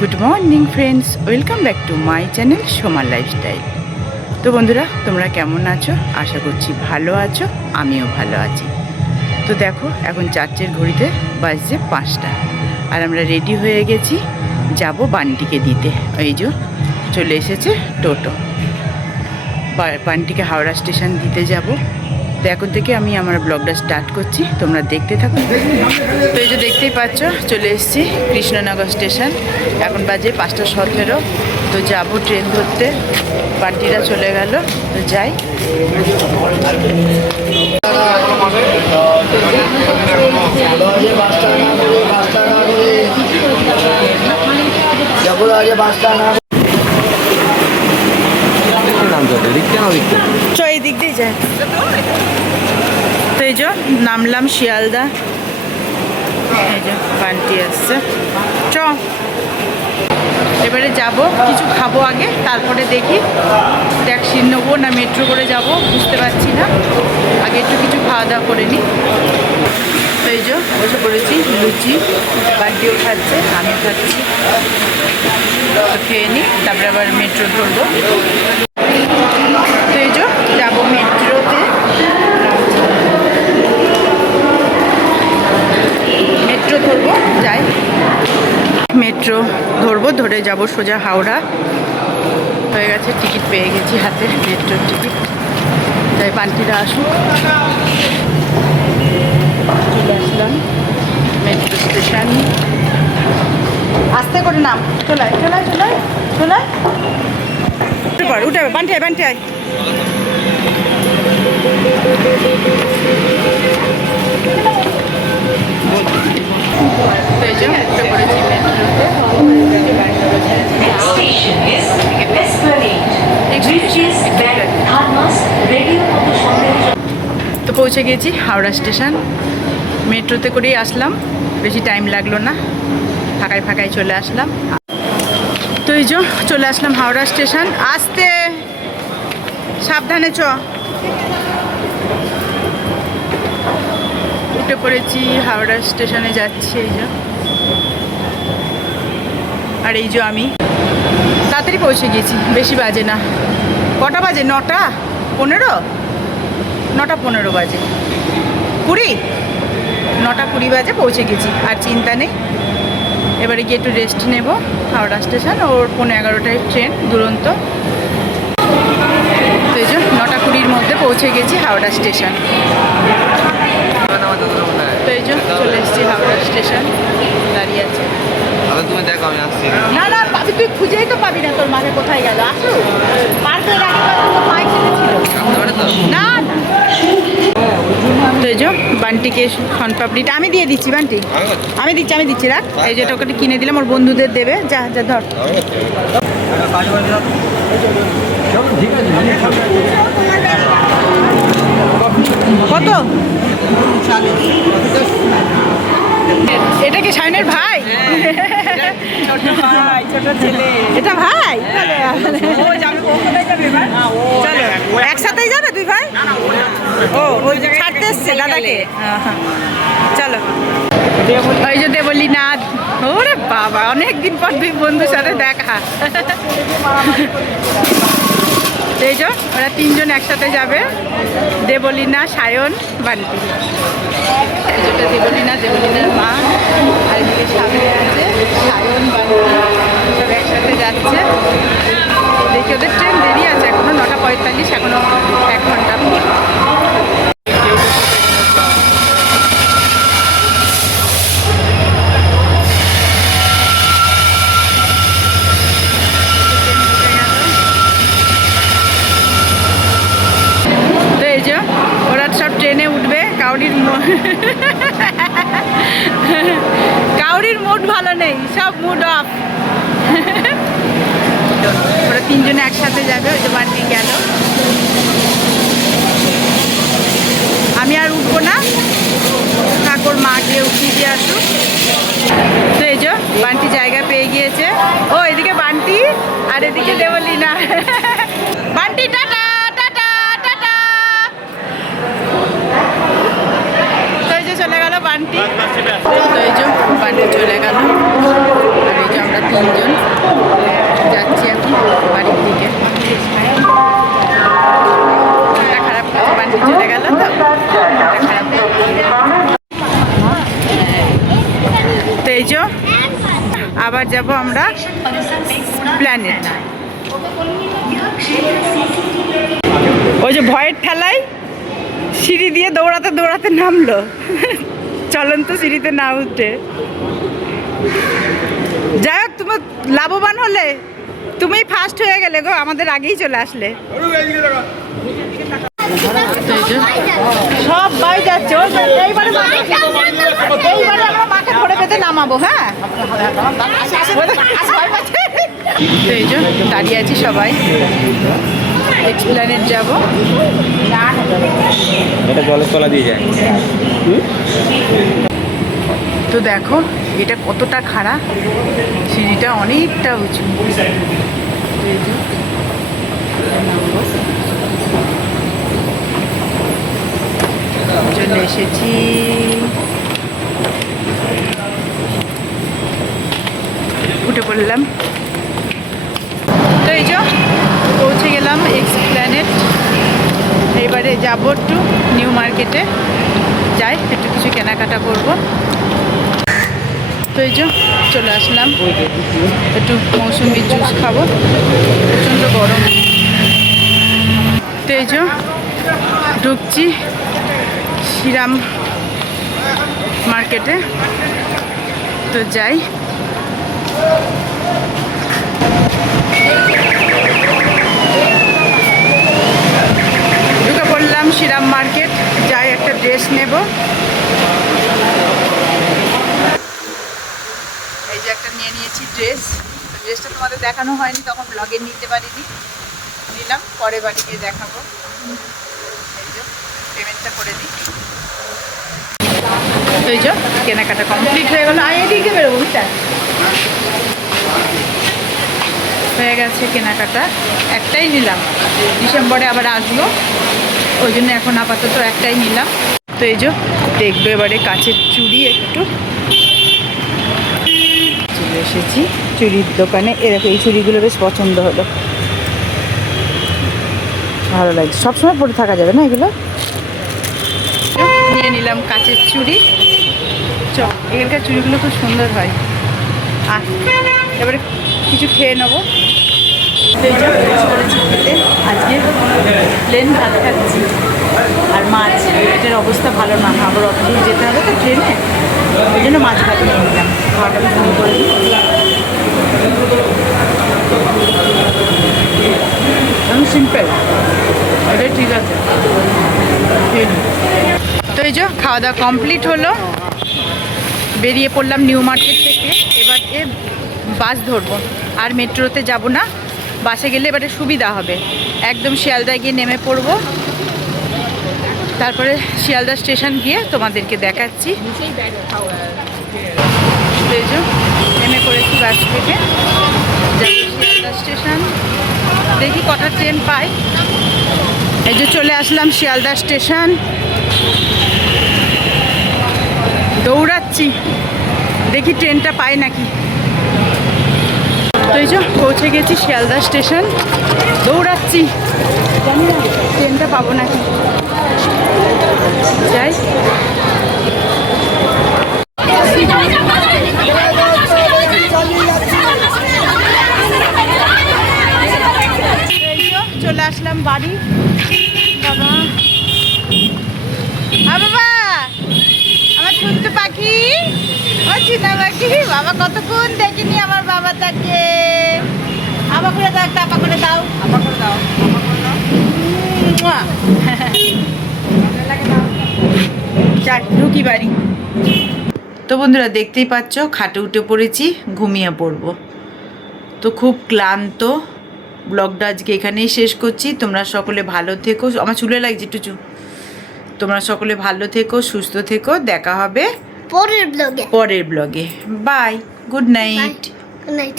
Good morning friends, welcome back to my channel সোমার lifestyle. তো বন্ধুরা, তোমরা কেমন আছো? আশা করছি ভালো আছো, আমিও ভালো আছি। তো দেখো, এখন চার্চের ঘড়িতে বাজছে 5টা, আর আমরা রেডি হয়ে গেছি, যাব বান্টিকে দিতে। এই যে চলে এসেছে টোটো, বান্টিকে হাওড়া স্টেশন দিতে যাব। তো এখন থেকে আমি আমার ব্লগটা স্টার্ট করছি, তোমরা দেখতে থাকো। তো এই যে দেখতেই পাচ্ছ, চলে এসেছি কৃষ্ণনগর স্টেশন। এখন বাজে 5:17। তো যাব ট্রেন ধরতে, বান্টিরা চলে গেল, তো যাই। চ এই দিক দিয়ে যায়। তো এই যে নামলাম শিয়ালদা, এই যে বান্টি আসছে। চ এবারে যাব, কিছু খাবো আগে, তারপরে দেখি ট্যাক্সি নেবো না মেট্রো করে যাব, বুঝতে পারছি না। আগে একটু কিছু খাওয়া দাওয়া করে নিই। তো এই যে বসে পড়েছি, লুচি বান্টিও খাচ্ছে, আমিও খাচ্ছি। তো খেয়ে নিই, তারপরে আবার মেট্রো ধরবো। তো এই যে যাবো মেট্রোতে, মেট্রো ধরবো, যাই মেট্রো ধরবো, ধরে যাব সোজা হাওড়া। হয়ে গেছে, টিকিট পেয়ে গেছি হাতে, মেট্রোর টিকিট। তাই বান্টিরা আসুক, চলে আসলাম মেট্রো স্টেশন। আস্তে করে নাম, চলায় চলায় চলায় চলায়, উঠে বান্টি আয়, বান্টি আয়। তো পৌঁছে গেছি হাওড়া স্টেশন, মেট্রোতে করেই আসলাম, বেশি টাইম লাগলো না, ফাঁকায় ফাঁকায় চলে আসলাম। তো এই যে চলে আসলাম হাওড়া স্টেশন। আসতে সাবধানে চ। উঠে পড়েছি, হাওড়া স্টেশনে যাচ্ছি। এই যে, আর এই যে আমি তাড়াতাড়ি পৌঁছে গেছি, বেশি বাজে না। কটা বাজে? 9টা 15, 9টা 15 বাজে, 20, 9টা 20 বাজে পৌঁছে গেছি। আর চিন্তা নেই, এবারে গিয়ে একটু রেস্ট নেব। হাওড়া স্টেশন ওর 11:30টায় ট্রেন দুরন্ত। তো এই যে 9টা 20-র মধ্যে পৌঁছে গেছি হাওড়া স্টেশন। তো এই যে চলে এসেছি হাওড়া স্টেশন, দাঁড়িয়ে আছে। না না পাবি, তুই খুঁজেই তো পাবি না, তোর মাকে কোথায় গেল। আসো, পার করে রাখি, পায়ে ছিল না। তো এই যে বান্টিকে শনপাপড়িটা আমি দিয়ে দিচ্ছি, বান্টি আমি দিচ্ছি রাখ। এই যে টোকাটি কিনে দিলাম, ওর বন্ধুদের দেবে। যা যা ধর। কত? এটা কি শাইনের ভাই? ছোট ছেলে, এটা ভাই? চলো একসাথেই যাবে দুই ভাই? ও ওই ছাড়তে এসছে দাদাকে। চলো, ওই যে দেবলীনাথ। ওরে বাবা, অনেকদিন পর দুই বন্ধুর সাথে দেখা। এই যে ওরা 3জন একসাথে যাবে, দেবলীনা, সায়ন, বান্টি। যেটা দেবলীনার মা, আর এদিকে সামনে আছে সায়ন, বান্টি, সব একসাথে যাচ্ছে। দেখি ওদের ট্রেন দেরি আছে, এখনো 9টা 45, এখনো 1 ঘন্টা পর। ওরা সব ট্রেনে উঠবে, কাউরির মুড ভালো নেই, সব মুড অফ। ওরা 3জনে একসাথে যাবে। ওই যে বান্টি গেল, আমি আর উঠবো না, ঠাকুর মাকে উঠিয়ে দিয়ে আসুক। তো এই যে বান্টি জায়গা পেয়ে গিয়েছে। ও এদিকে বান্টি আর এদিকে Debolina. Bunty tata tata tata. তো এই যে চলে গেল বান্টি। তো এই যে বান্টি চলে গেল, আর এই যে আমরা 3জন আবার যাব আমরা প্ল্যানেট। ওই যে ভয়ের ঠেলায় সিঁড়ি দিয়ে দৌড়াতে দৌড়াতে নামলো, চলন্ত সিঁড়িতে না উঠে। যাই হোক, তুমি লাভবান হলে, তুমি ফার্স্ট হয়ে গেলে গো, আমাদের আগেই চলে আসলে। সবাই যাচ্ছে, এইবারে আমরা মাকে ধরে পেতে নামাবো। হ্যাঁ, তো এই যে দাঁড়িয়ে আছি সবাই, এক্সপ্ল্যানেট যাবো। এটা জলের তলা দিয়ে যায়। তো দেখো এটা কতটা খাড়া, সিঁড়িটা অনেকটা উঁচু। চলে এসেছি, উঠে পড়লাম। তো এই যে পৌঁছে গেলাম এক্সপ্ল্যানেট। এবারে যাবো একটু নিউ মার্কেটে, যাই একটু কিছু কেনাকাটা করবো। তো এই যে চলে আসলাম, একটু মৌসুমি জুস খাবো, প্রচণ্ড গরম। তো এই যে ঢুকছি শ্রীরাম মার্কেটে, তো যাই। ঢুকে পড়লাম শ্রীরাম মার্কেট, যাই একটা ড্রেস নেব। এই যে একটা নিয়ে নিয়েছি ড্রেস, ড্রেসটা তোমাদের দেখানো হয়নি, তখন ব্লগে নিতে পারিনি, নিলাম, পরে বাড়ি গিয়ে দেখাবো। এই যে পেমেন্টটা করে দিই। তো এই যে কেনাকাটা কমপ্লিট হয়ে গেলো, এদিকে বেরোবো, বুঝতে হয়ে গেছে কেনাকাটা। একটাই নিলাম, ডিসেম্বরে আবার আসবো, ওই জন্য এখন আপাতত একটাই নিলাম। তো এই যে দেখবো এবারে কাচের চুড়ি একটু। চলে এসেছি চুড়ির দোকানে, এরকম এই চুড়িগুলো বেশ পছন্দ হলো, ভালো লাগছে, সবসময় পরে থাকা যাবে না এগুলো। নিয়ে নিলাম কাচের চুড়ি। এখানকার চুড়িগুলো খুব সুন্দর হয়। এবারে কিছু খেয়ে নেবো। আজকে প্লেন ভাত খাচ্ছি আর মাছ, এটার অবস্থা ভালো না, আবার অত দূর যেতে হবে তো ট্রেনে, ওই জন্য মাছ ভাত নিয়ে নিলাম, খাওয়াটা শুরু করে দিই। একদম সিম্পল, এটাই ঠিক আছে। তো এই যে খাওয়া দাওয়া কমপ্লিট হলো, বেরিয়ে পড়লাম নিউ মার্কেট থেকে। এবার বাস ধরবো, আর মেট্রোতে যাব না, বাসে গেলে এবারে সুবিধা হবে। একদম শিয়ালদায় গিয়ে নেমে পড়বো, তারপরে শিয়ালদা স্টেশন গিয়ে তোমাদেরকে দেখাচ্ছি। এই যে নেমে পড়েছি বাস থেকে, শিয়ালদা স্টেশন, দেখি কটা ট্রেন পাই। এই যে চলে আসলাম শিয়ালদা স্টেশন, দৌড়াচ্ছি দেখি ট্রেনটা পাই নাকি। তো এই যে পৌঁছে গেছি শিয়ালদা স্টেশন, দৌড়াচ্ছি, জানি না ট্রেনটা পাবো নাকি, যাই। চলে আসলাম বাড়ি। বাবা, বাবা আমার ছোট্ট পাখি, আমার চিনা পাখি, বাবা কতক্ষণ দেখিনি আমার বাবাটাকে। আপা করে দাও, একটা আপা করে দাও, আপা করে দাও, যাই ঢুকি বাড়ি। তো বন্ধুরা দেখতেই পাচ্ছ, খাটে উঠে পড়েছি, ঘুমিয়ে পড়বো। তো খুব ক্লান্ত, ব্লগটা আজকে এখানেই শেষ করছি। তোমরা সকলে ভালো থেকো, আমার চুলে লাগছে টুচু। তোমরা সকলে ভালো থেকো, সুস্থ থেকো, দেখা হবে পরের ব্লগে। Bye, good night. Good night.